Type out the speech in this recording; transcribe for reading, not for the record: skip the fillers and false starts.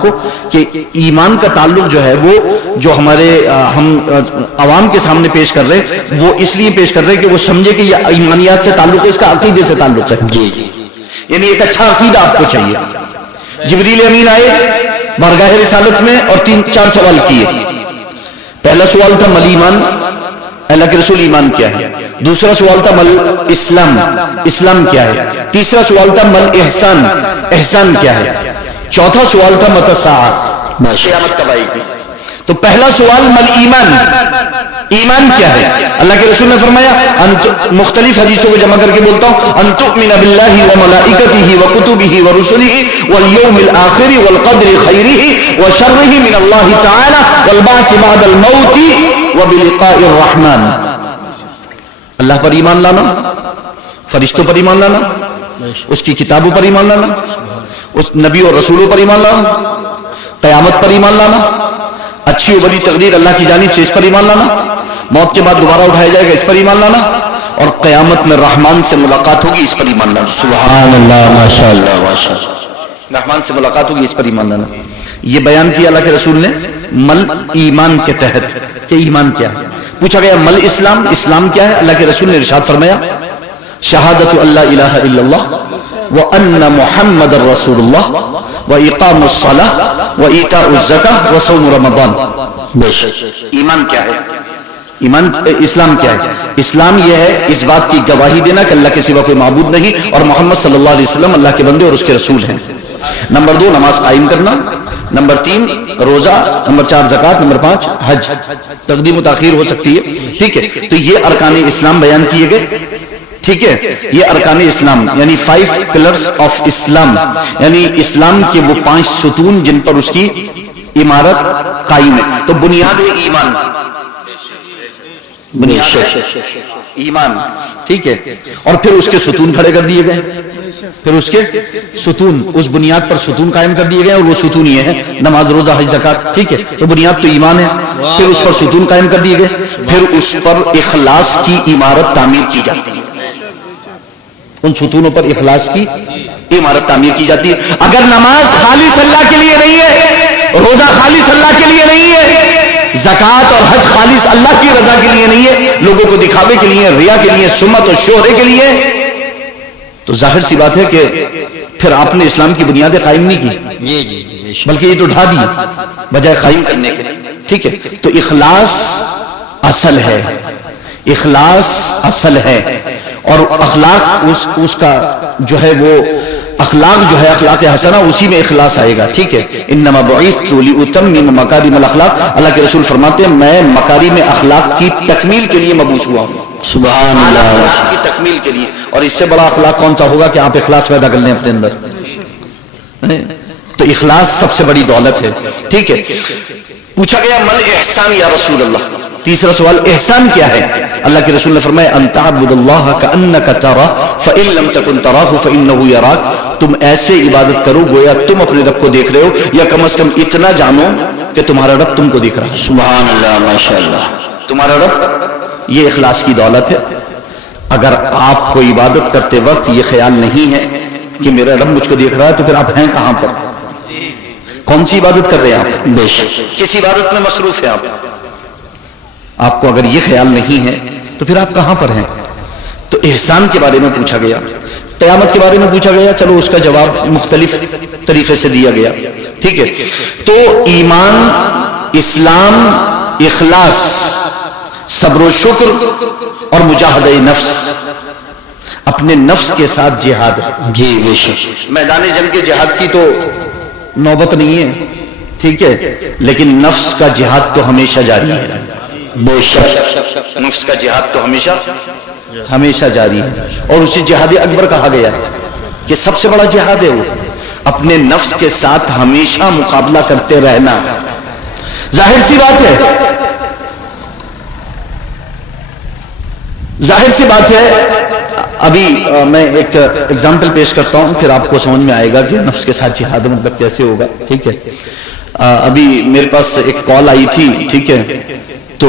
آپ کو کہ ایمان کا تعلق جو ہے وہ جو ہمارے ہم عوام کے سامنے پیش کر رہے ہیں وہ اس لیے پیش کر رہے ہیں کہ وہ سمجھے کہ یہ ایمانیات سے تعلق ہے، اس کا عقیدے سے تعلق ہے. یعنی ایک اچھا عقیدہ آپ کو چاہیے. جبریل امین آئے بارگاہ رسالت میں اور 3-4 سوال کیے. پہلا سوال تھا مل ایمان، اللہ کے رسول ایمان کیا ہے. دوسرا سوال تھا مل اسلام، اسلام کیا ہے. تیسرا سوال تھا مل احسان، احسان کیا ہے. چوتھا سوال تھا متی الساعۃ، قیامت کب آئے گی. تو پہلا سوال مل ایمان، ایمان کیا ہے. اللہ کے رسول نے فرمایا مختلف حدیثوں کو جمع کر کے بولتا ہوں، ان تؤمن باللہ وملائکتہ وکتبہ ورسلہ والیوم الآخر والقدر خیرہ وشرہ من اللہ تعالی والبعث بعد الموت وبلقاء الرحمن. اللہ پر ایمان لانا، فرشتوں پر ایمان لانا، اس کی کتابوں پر ایمان لانا، اس نبی اور رسولوں پر ایمان لانا، قیامت پر ایمان لانا، اچھی و بری تقدیر اللہ کی جانب سے اس پر ایمان لانا، موت کے بعد دوبارہ اٹھایا جائے گا اس پر ایمان لانا، اور قیامت میں رحمان سے ملاقات ہوگی اس پر ایمان لانا. سبحان اللہ، ماشاءاللہ ماشاءاللہ. رحمان سے ملاقات ہوگی اس پر ایمان لانا. یہ بیان کیا اللہ کے رسول نے مل ایمان کے تحت کہ ایمان کیا ہے. پوچھا گیا مل اسلام، اسلام کیا ہے. اللہ کے رسول نے ارشاد فرمایا شہادت اللہ الہ الا اللہ وان محمد رسول اللہ واقام الصلاۃ وایتاء الزکاۃ وصوم رمضان. ایمان کیا ہے؟ ایمان اسلام کیا ہے؟ اسلام یہ ہے اس بات کی گواہی دینا کہ اللہ کے سوا کوئی معبود نہیں اور محمد صلی اللہ علیہ وسلم اللہ کے بندے اور اس کے رسول ہیں. نمبر 2 نماز قائم کرنا، نمبر 3 روزہ، نمبر 4 زکوٰۃ، نمبر 5 حج. تقدیم و تاخیر ہو سکتی ہے، ٹھیک ہے. تو یہ ارکان اسلام بیان کیے گئے، ٹھیک ہے. یہ ارکان اسلام یعنی 5 پلرز آف اسلام، یعنی اسلام کے وہ 5 ستون جن پر اس کی عمارت قائم ہے. تو بنیاد ہے ایمان، بنیاد ہے ایمان، ٹھیک ہے. اور پھر اس کے ستون کھڑے کر دیے گئے، پھر اس کے ستون، اس بنیاد پر ستون قائم کر دیے گئے، اور وہ ستون یہ ہے نماز، روزہ، حج، زکوٰۃ، ٹھیک ہے. تو بنیاد تو ایمان ہے، پھر اس پر ستون قائم کر دیے گئے، پھر اس پر اخلاص کی عمارت تعمیر کی جاتی ہے. ان ستونوں پر اخلاص کی عمارت تعمیر کی جاتی ہے. اگر نماز خالص اللہ کے لیے نہیں ہے، روزہ خالص اللہ کے لیے نہیں ہے، زکوٰۃ اور حج خالص اللہ کی رضا کے لیے نہیں ہے، لوگوں کو دکھاوے کے لیے، ریا کے لیے، سمت اور شہرے کے لیے، تو ظاہر سی بات ہے کہ پھر آپ نے اسلام کی بنیادیں قائم نہیں کی، بلکہ یہ تو ڈھا دی بجائے قائم کرنے کے، ٹھیک ہے. تو اخلاص اصل ہے، اخلاص اصل ہے. اور اخلاق اس کا جو ہے وہ اخلاق جو ہے اخلاق حسنہ، اسی میں اخلاص آئے گا، ٹھیک ہے. انما بعثت لاتمم مکارم الاخلاق. اللہ کے رسول فرماتے ہیں میں مکارم اخلاق کی تکمیل کے لیے مبعوث ہوا ہوں. سبحان اللہ، کی تکمیل کے لیے. اور اس سے بڑا اخلاق کون سا ہوگا کہ آپ اخلاص پیدا کر لیں اپنے اندر. تو اخلاص سب سے بڑی دولت ہے، ٹھیک ہے. پوچھا گیا مل احسان یا رسول اللہ. تیسرا سوال احسان کیا ہے. اللہ کے رسول نے فرمایا ان تعبد اللہ کأنک تراہ فإن لم تکن تراہ فإنہ یراک. تم ایسے عبادت کرو گویا تم اپنے رب کو دیکھ رہے ہو، یا کم از کم اتنا جانو کہ تمہارا رب تم کو دیکھ رہا ہے. سبحان اللہ، ماشاءاللہ. تمہارا رب، یہ اخلاص کی دولت ہے. اگر آپ کو عبادت کرتے وقت یہ خیال نہیں ہے کہ میرا رب مجھ کو دیکھ رہا ہے تو پھر آپ ہیں کہاں پر؟ کون سی عبادت کر رہے ہیں آپ؟ بے شک کس عبادت میں مصروف ہیں آپ کو اگر یہ خیال نہیں ہے تو پھر آپ کہاں پر ہیں؟ تو احسان کے بارے میں پوچھا گیا، قیامت کے بارے میں پوچھا گیا. چلو اس کا جواب مختلف طریقے سے دیا گیا، ٹھیک ہے. تو ایمان، اسلام، اخلاص، صبر و شکر اور مجاہدہ نفس، اپنے نفس کے ساتھ جہاد ہے. جی بے شک. میدان جنگ کے جہاد کی تو نوبت نہیں ہے، ٹھیک ہے، لیکن نفس کا جہاد تو ہمیشہ جاری ہے. بے شک نفس کا جہاد تو ہمیشہ جاری ہے. اور اسے جہاد اکبر کہا گیا کہ سب سے بڑا جہاد ہے وہ اپنے نفس کے ساتھ ہمیشہ مقابلہ کرتے رہنا. ظاہر سی بات ہے، ظاہر سی بات ہے. ابھی میں ایک ایگزامپل پیش کرتا ہوں، پھر آپ کو سمجھ میں آئے گا کہ نفس کے ساتھ جہاد مطلب کیسے ہوگا، ٹھیک ہے. ابھی میرے پاس ایک کال آئی تھی، ٹھیک ہے. تو